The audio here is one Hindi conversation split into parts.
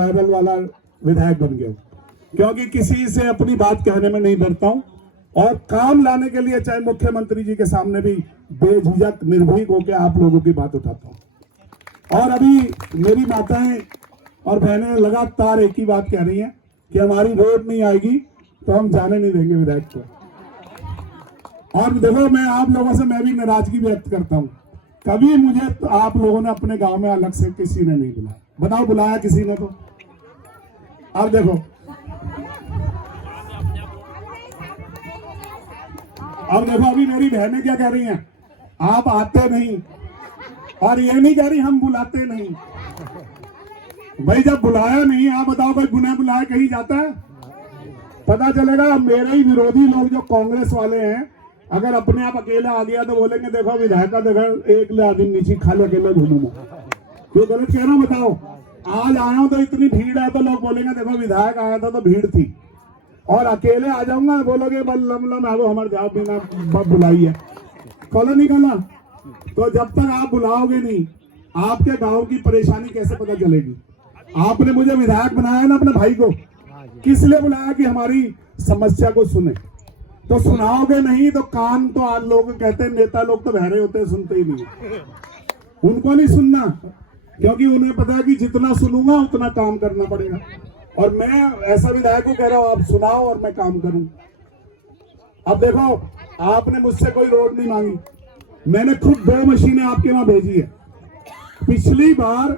वायरल वाला विधायक बन गया, क्योंकि किसी से अपनी बात कहने में नहीं डरता हूं और काम लाने के लिए चाहे मुख्यमंत्री जी के सामने भी बेझिझक निर्भीक होकर आप लोगों की बात उठाता हूं। और अभी मेरी माताएं और बहनें लगातार एक ही बात कह रही हैं कि हमारी रोड नहीं आएगी तो हम जाने नहीं देंगे विधायक को। और देखो, मैं आप लोगों से मैं भी नाराजगी व्यक्त करता हूं, कभी मुझे तो आप लोगों ने अपने गांव में अलग से किसी ने नहीं बुलाया। बताओ, बुलाया किसी ने? तो अब देखो, अभी मेरी बहनें क्या कह रही हैं, आप आते नहीं, और ये नहीं कह रही हम बुलाते नहीं। भाई जब बुलाया नहीं, आप बताओ कोई बिना बुलाए कहीं जाता है? पता चलेगा मेरे ही विरोधी लोग जो कांग्रेस वाले हैं, अगर अपने आप अकेला आ गया तो बोलेंगे देखो विधायक का देखो एक आदमी नीचे खाली अकेले घूमूंगा। क्यों गलत कह रहा हूं? बताओ। आज आया हूं तो इतनी भीड़ है तो लोग बोलेंगे देखो विधायक आया था तो भीड़ थी, और अकेले आ जाऊंगा बोलोगे बल लम है वो हमारे जाओ बिना बुलाई है। कल निकला तो जब तक आप बुलाओगे नहीं, आपके गांव की परेशानी कैसे पता चलेगी? आपने मुझे विधायक बनाया ना अपने भाई को, किस लिए बुलाया? कि हमारी समस्या को सुने। तो सुनाओगे नहीं तो कान तो आज लोग कहते हैं नेता लोग तो बहरे होते हैं, सुनते ही नहीं। उनको नहीं सुनना, क्योंकि उन्हें पता है कि जितना सुनूंगा उतना काम करना पड़ेगा। और मैं ऐसा विधायक को कह रहा हूं आप सुनाओ और मैं काम करूं। अब देखो, आपने मुझसे कोई रोड नहीं मांगी, मैंने खुद 2 मशीनें आपके वहां भेजी है। पिछली बार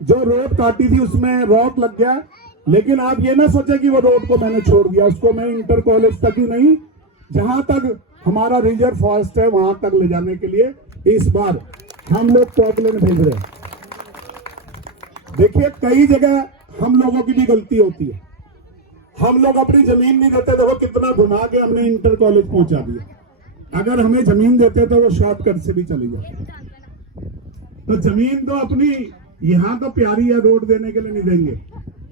जो रोड काटी थी उसमें रोक लग गया, लेकिन आप ये ना सोचे कि वो रोड को मैंने छोड़ दिया। उसको मैं इंटर कॉलेज तक ही नहीं, जहां तक हमारा रिजर्व फॉरेस्ट है वहां तक ले जाने के लिए इस बार हम लोग पॉपुलर भेज रहे हैं। देखिए, कई जगह हम लोगों की भी गलती होती है, हम लोग अपनी जमीन नहीं देते। देखो कितना घुमा के हमने इंटर कॉलेज पहुंचा दिया। अगर हमें जमीन देते तो वो शॉर्टकट से भी चली जाती। तो जमीन तो अपनी यहाँ तो प्यारी है, रोड देने के लिए नहीं देंगे।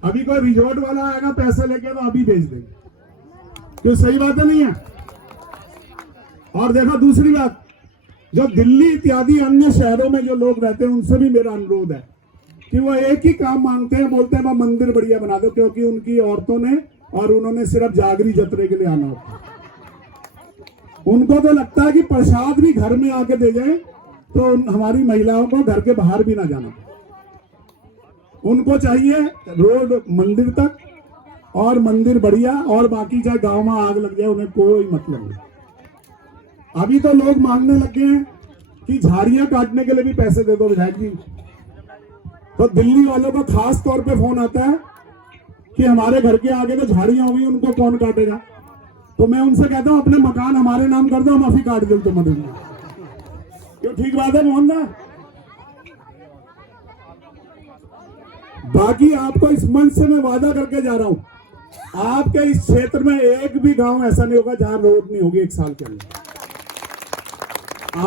अभी कोई रिजॉर्ट वाला आएगा पैसे लेके तो अभी भेज देंगे, क्यों? सही बात है नहीं है? और देखो दूसरी बात, जो दिल्ली इत्यादि अन्य शहरों में जो लोग रहते हैं उनसे भी मेरा अनुरोध है कि वो एक ही काम मांगते हैं, बोलते हैं मंदिर बढ़िया बना दो, क्योंकि उनकी औरतों ने और उन्होंने सिर्फ जागरी जतरे के लिए आना होता है। उनको तो लगता है कि प्रसाद भी घर में आके दे जाए तो हमारी महिलाओं को घर के बाहर भी ना जाना। उनको चाहिए रोड मंदिर तक और मंदिर बढ़िया, और बाकी चाहे गांव में आग लग जाए उन्हें कोई मतलब नहीं। अभी तो लोग मांगने लगे हैं कि झाड़ियां काटने के लिए भी पैसे दे दो विधायक जी। तो दिल्ली वालों को खास तौर पे फोन आता है कि हमारे घर के आगे तो झाड़ियां होगी, उनको कौन काटेगा? तो मैं उनसे कहता हूं अपने मकान हमारे नाम कर दो, हम अभी काट दे तो मदद। क्यों? ठीक बात है मोहन ना? बाकी आपको इस मंच से मैं वादा करके जा रहा हूं, आपके इस क्षेत्र में एक भी गांव ऐसा नहीं होगा जहां रोड नहीं होगी 1 साल के अंदर।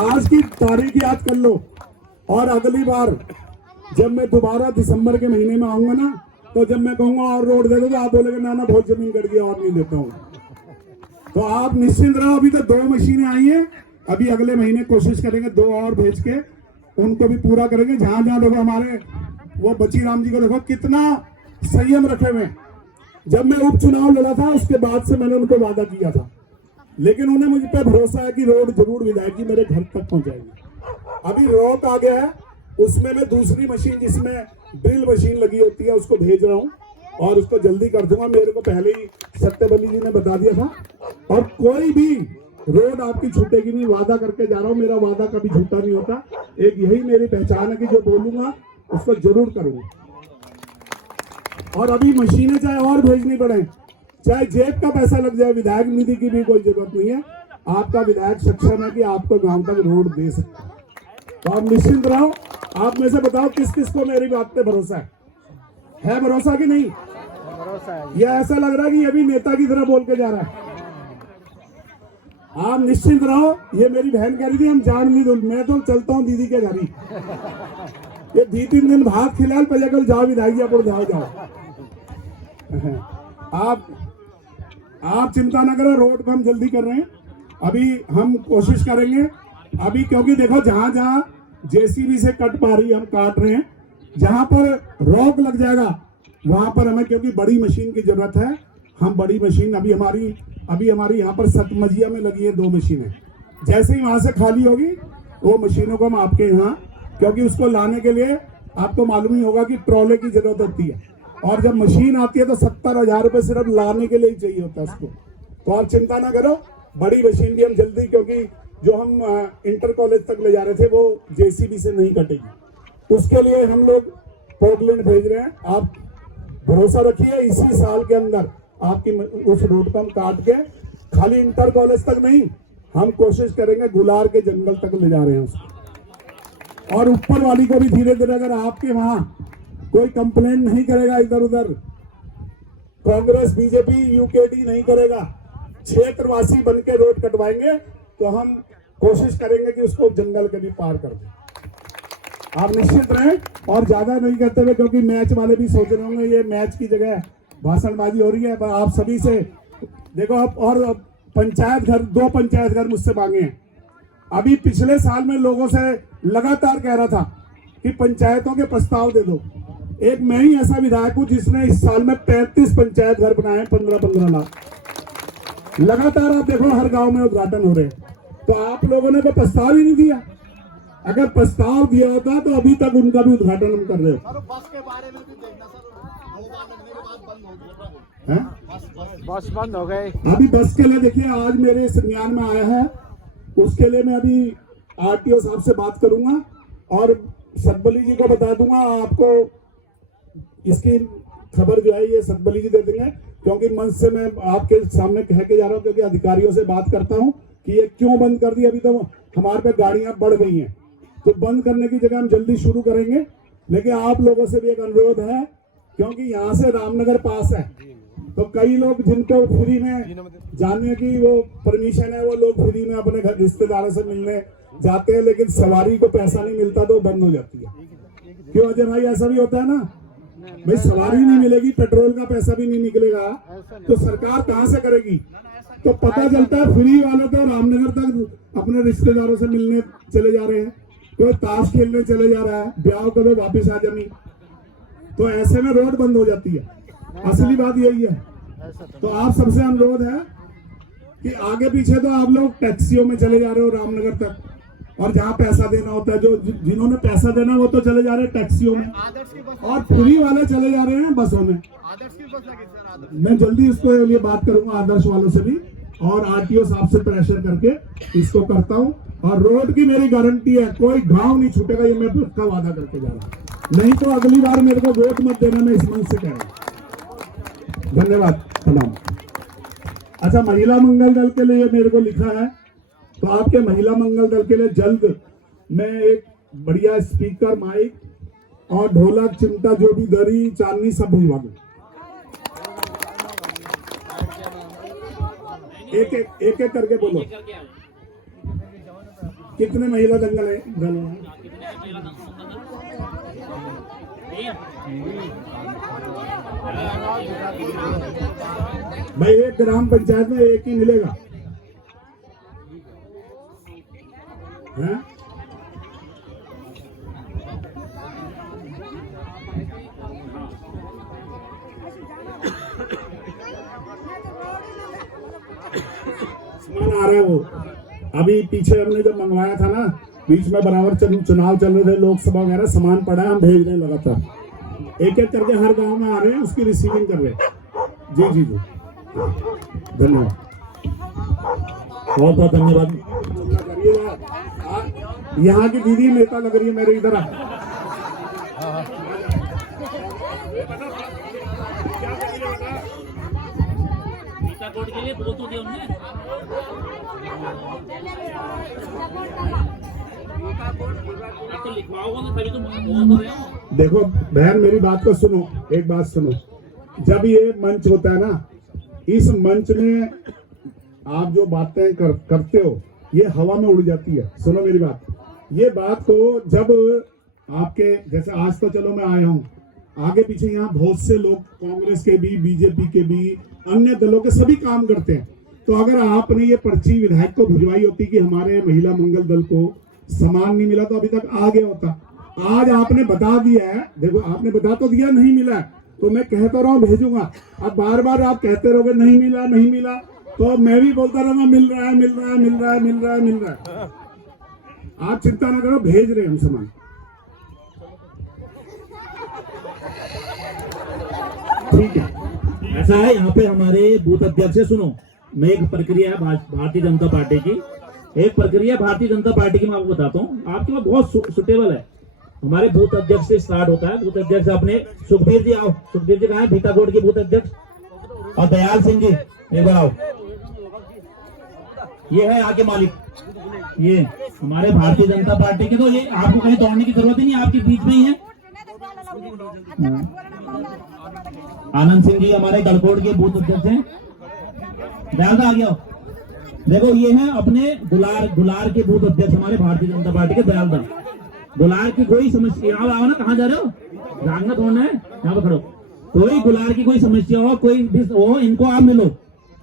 आज की तारीख याद कर लो, और अगली बार जब मैं दोबारा दिसंबर के महीने में आऊंगा ना, तो जब मैं कहूंगा और रोड दे दो तो आप बोलेंगे ना बहुत जमीन कर दिया और नहीं देता हूं। तो आप निश्चिंत रहो, अभी तो 2 मशीनें आई हैं, अभी अगले महीने कोशिश करेंगे 2 और भेज के उनको भी पूरा करेंगे। जहां जहां देखो हमारे वो बचीराम जी को देखो कितना संयम रखे हुए। जब मैं उपचुनाव लड़ा था उसके बाद से मैंने उनको वादा किया था, लेकिन उन्हें मुझ पर भरोसा है कि रोड जरूर विधायक जी मेरे घर तक पहुंचाएगी। अभी रोक आ गया है, उसमें मैं दूसरी मशीन जिसमें ड्रिल मशीन लगी होती है उसको भेज रहा हूं और उसको जल्दी कर दूंगा। मेरे को पहले ही सत्यबली जी ने बता दिया था। और कोई भी रोड आपकी छूटेगी नहीं, वादा करके जा रहा हूं, मेरा वादा कभी झूठा नहीं होता। एक यही मेरी पहचान है कि जो बोलूंगा उसको जरूर करूंगा। और अभी मशीनें चाहे और भेजनी पड़े, चाहे जेब का पैसा लग जाए, विधायक निधि की भी कोई जरूरत नहीं है। आपका विधायक सक्षम है कि आपको गांव तक रोड दे सकता है। तो आप निश्चिंत रहो। आप में से बताओ किस किस को मेरी बात पे भरोसा है भरोसा कि नहीं? भरोसा है। या ऐसा लग रहा है कि ये भी नेता की तरह बोल के जा रहा है? आप निश्चिंत रहो। ये मेरी बहन कह रही थी हम जान नहीं दो, मैं तो चलता हूँ दीदी के घर ही। ये 2-3 दिन भाग फिलहाल पहले कल जाओ विधायक जी पर जाओ। आप चिंता ना करो, रोड को हम जल्दी कर रहे हैं। अभी हम कोशिश करेंगे, अभी क्योंकि देखो जहां जहां जेसीबी से कट पा रही हम काट रहे हैं, जहां पर रोक लग जाएगा वहां पर हमें क्योंकि बड़ी मशीन की जरूरत है, हम बड़ी मशीन अभी हमारी यहाँ पर सतमजिया में लगी है 2 मशीनें। जैसे ही वहां से खाली होगी वो मशीनों को हम आपके यहाँ, क्योंकि उसको लाने के लिए आपको मालूम ही होगा कि ट्रॉले की जरूरत होती है, और जब मशीन आती है तो 70,000 रुपए सिर्फ लाने के लिए ही चाहिए होता है उसको। तो आप चिंता ना करो, बड़ी मशीन भी हम जल्दी, क्योंकि जो हम इंटर कॉलेज तक ले जा रहे थे वो जेसीबी से नहीं कटेगी, उसके लिए हम लोग पोकलैंड भेज रहे हैं। आप भरोसा रखिए, इसी साल के अंदर आपकी उस रोड को हम काट के खाली इंटर कॉलेज तक नहीं, हम कोशिश करेंगे गुलार के जंगल तक ले जा रहे हैं उसको। और ऊपर वाली को भी धीरे धीरे, अगर आपके वहां कोई कंप्लेंट नहीं करेगा, इधर उधर कांग्रेस बीजेपी यूकेडी नहीं करेगा, क्षेत्रवासी बन के रोड कटवाएंगे, तो हम कोशिश करेंगे कि उसको जंगल के भी पार कर दें। आप निश्चित रहें, और ज्यादा नहीं करते हुए, क्योंकि मैच वाले भी सोच रहे होंगे ये मैच की जगह भाषणबाजी हो रही है। पर आप सभी से देखो, आप और पंचायत घर, 2 पंचायत घर मुझसे मांगे हैं। अभी पिछले साल में लोगों से लगातार कह रहा था कि पंचायतों के प्रस्ताव दे दो। एक मैं ही ऐसा विधायक हूं जिसने इस साल में 35 पंचायत घर बनाए, 15-15 लाख। लगातार आप देखो हर गांव में उद्घाटन हो रहे हैं, तो आप लोगों ने तो प्रस्ताव ही नहीं दिया। अगर प्रस्ताव दिया होता तो अभी तक उनका भी उद्घाटन हम कर रहे हो। बस के बारे में भी देखना सर, 2 बार लगने के बाद बंद हो गई, बस बंद हो गए। अभी बस के लिए देखिए, आज मेरे संज्ञान में आया है, उसके लिए मैं अभी आरटीओ साहब से बात करूंगा और सतबली जी को बता दूंगा। आपको इसकी खबर जो है ये सतबली जी दे देंगे, क्योंकि मंच से मैं आपके सामने कह के जा रहा हूँ, क्योंकि अधिकारियों से बात करता हूँ कि ये क्यों बंद कर दिया। अभी तो हमारे पे गाड़ियां बढ़ गई हैं, तो बंद करने की जगह हम जल्दी शुरू करेंगे। लेकिन आप लोगों से भी एक अनुरोध है, क्योंकि यहाँ से रामनगर पास है, तो कई लोग जिनको फ्री में जाने की वो परमिशन है, वो लोग फ्री में अपने घर रिश्तेदारों से मिलने जाते हैं, लेकिन सवारी को पैसा नहीं मिलता तो बंद हो जाती है। क्यों अजय भाई, ऐसा भी होता है ना भाई, सवारी नहीं मिलेगी, पेट्रोल का पैसा भी नहीं निकलेगा, तो सरकार कहाँ से करेगी। तो पता चलता है फ्री वाले तो रामनगर तक अपने रिश्तेदारों से मिलने चले जा रहे हैं, कोई ताश खेलने चले जा रहा है, ब्याह कभी वापिस आ जानी, तो ऐसे में रोड बंद हो जाती है। असली बात यही है। तो आप सबसे अनुरोध है कि आगे पीछे तो आप लोग टैक्सियों में चले जा रहे हो रामनगर तक, और जहाँ पैसा देना होता है, जो जिन्होंने पैसा देना वो तो चले जा रहे हैं टैक्सियों में, और फ्री वाले चले जा रहे हैं बसों में। मैं जल्दी इसको लिए बात करूंगा आदर्श वालों से भी, और आरटीओ साहब से प्रेशर करके इसको करता हूं। और रोड की मेरी गारंटी है, कोई गांव नहीं छूटेगा, ये मैं पक्का वादा करके जा रहा हूं। नहीं तो अगली बार मेरे को वोट मत देना, मैं इस मंच से कह रहा हूं। धन्यवाद, प्रणाम। अच्छा, महिला मंगल दल के लिए मेरे को लिखा है, तो आपके महिला मंगल दल के लिए जल्द मैं एक बढ़िया स्पीकर, माइक और ढोलक, चिमटा, जो भी दरी, चांदनी सब भिजवा दूं। एक एक करके बोलो, कितने महिला दंगल है दल हैं? भाई एक ग्राम पंचायत में एक ही मिलेगा है? सामान आ रहा है वो, अभी पीछे हमने जब मंगवाया था ना, बीच में बराबर चुनाव चल रहे थे, लोकसभा वगैरह, सामान पड़ा है, हम भेज रहे हैं लगातार, एक एक करके हर गांव में आ रहे हैं, उसकी रिसीविंग कर रहे हैं। जी जी जी, धन्यवाद, बहुत बहुत धन्यवाद। यहाँ की दीदी नेता लग रही है मेरे, इधर आ। के लिए बोल तो दिया हमने। तो लिखवाओगे ना, तभी तो बोल रहे हो। देखो बहन, मेरी बात को सुनो, एक बात सुनो, जब ये मंच होता है ना, इस मंच में आप जो बातें करते हो ये हवा में उड़ जाती है। सुनो मेरी बात, ये बात को जब आपके जैसे आज तो चलो मैं आया हूँ, आगे पीछे यहाँ बहुत से लोग कांग्रेस के भी, बीजेपी के भी, अन्य दलों के सभी काम करते हैं। तो अगर आपने ये पर्ची विधायक को भिजवाई होती कि हमारे महिला मंगल दल को सामान नहीं मिला, तो अभी तक आ गया होता। आज आपने बता दिया है, देखो आपने बता तो दिया नहीं मिला, तो मैं कहता रहा हूँ भेजूंगा। अब बार बार आप कहते रहोगे नहीं मिला नहीं मिला, तो मैं भी बोलता रहूंगा मिल रहा है मिल रहा है मिल रहा है मिल रहा है मिल रहा है। आप चिंता ना करो, भेज रहे हैं हम सामान। ठीक है, ऐसा है यहाँ पे हमारे बूथ अध्यक्ष से सुनो, मैं एक प्रक्रिया है भारतीय जनता पार्टी की, एक प्रक्रिया भारतीय जनता पार्टी की मैं आपको बताता हूँ, आपके पास बहुत सुटेबल है। हमारे बूथ अध्यक्ष से स्टार्ट होता है। बूथ अध्यक्ष अपने सुखबीर जी आओ, सुखबीर जी कहाँ है, भीताकोट के बूथ अध्यक्ष, और दयाल सिंह जी एक बार आओ। ये है यहाँ के मालिक, ये हमारे भारतीय जनता पार्टी के, तो ये आपको कहीं दौड़ने की जरूरत ही नहीं, आपके बीच में ही है। आनंद सिंह जी हमारे गढ़कोट के बूथ अध्यक्ष हैं। ज्यादा आ गया, देखो ये है अपने दुलार के बूथ अध्यक्ष हमारे भारतीय जनता पार्टी के दयालदा। दुलार की कोई समस्या, यहाँ आओ ना, कहाँ जा रहे हो, भागना थोड़ना है, यहाँ पे खड़ो। कोई दुलार की कोई समस्या हो, कोई भी हो, इनको आप मिलो,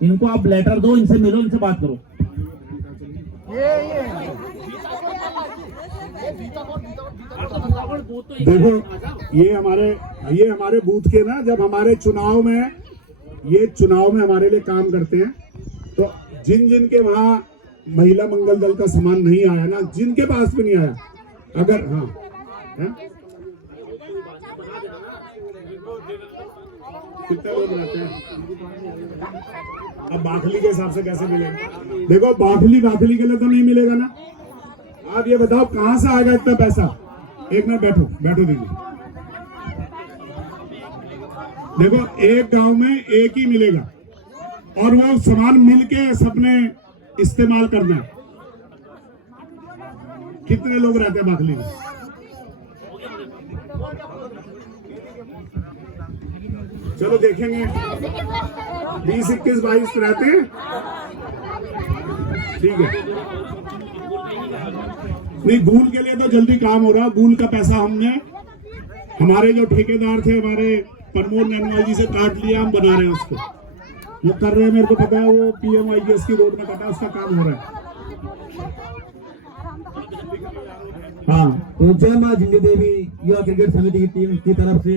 इनको आप लेटर दो, इनसे मिलो, इनसे बात करो। देखो ये हमारे बूथ के ना, जब हमारे चुनाव में हमारे लिए काम करते हैं, तो जिन के वहाँ महिला मंगल दल का सामान नहीं आया ना, जिनके पास भी नहीं आया, अगर हाँ है? कितने लोग रहते हैं, अब बाखली के हिसाब से कैसे मिलेगा? देखो बाखली के लिए तो नहीं मिलेगा ना। आप ये बताओ कहां से आएगा इतना पैसा? एक मिनट बैठो दीदी। देखो एक गांव में एक ही मिलेगा, और वो सामान मिलके सबने इस्तेमाल करना है। कितने लोग रहते हैं बाखली में? चलो देखेंगे, 20, 21, 22 रहते हैं, ठीक है। नहीं, गूल के लिए तो जल्दी काम हो रहा। गूल का पैसा हमने, हमारे जो ठेकेदार थे हमारे प्रमोद नैनवाल जी से काट लिया, हम बना रहे हैं उसको, वो कर रहे हैं, मेरे को पता है, वो PMIGS की रोड में कटा, उसका काम हो रहा है। हाँ, तो जय मां जिंदी देवी युवा क्रिकेट समिति की टीम की तरफ से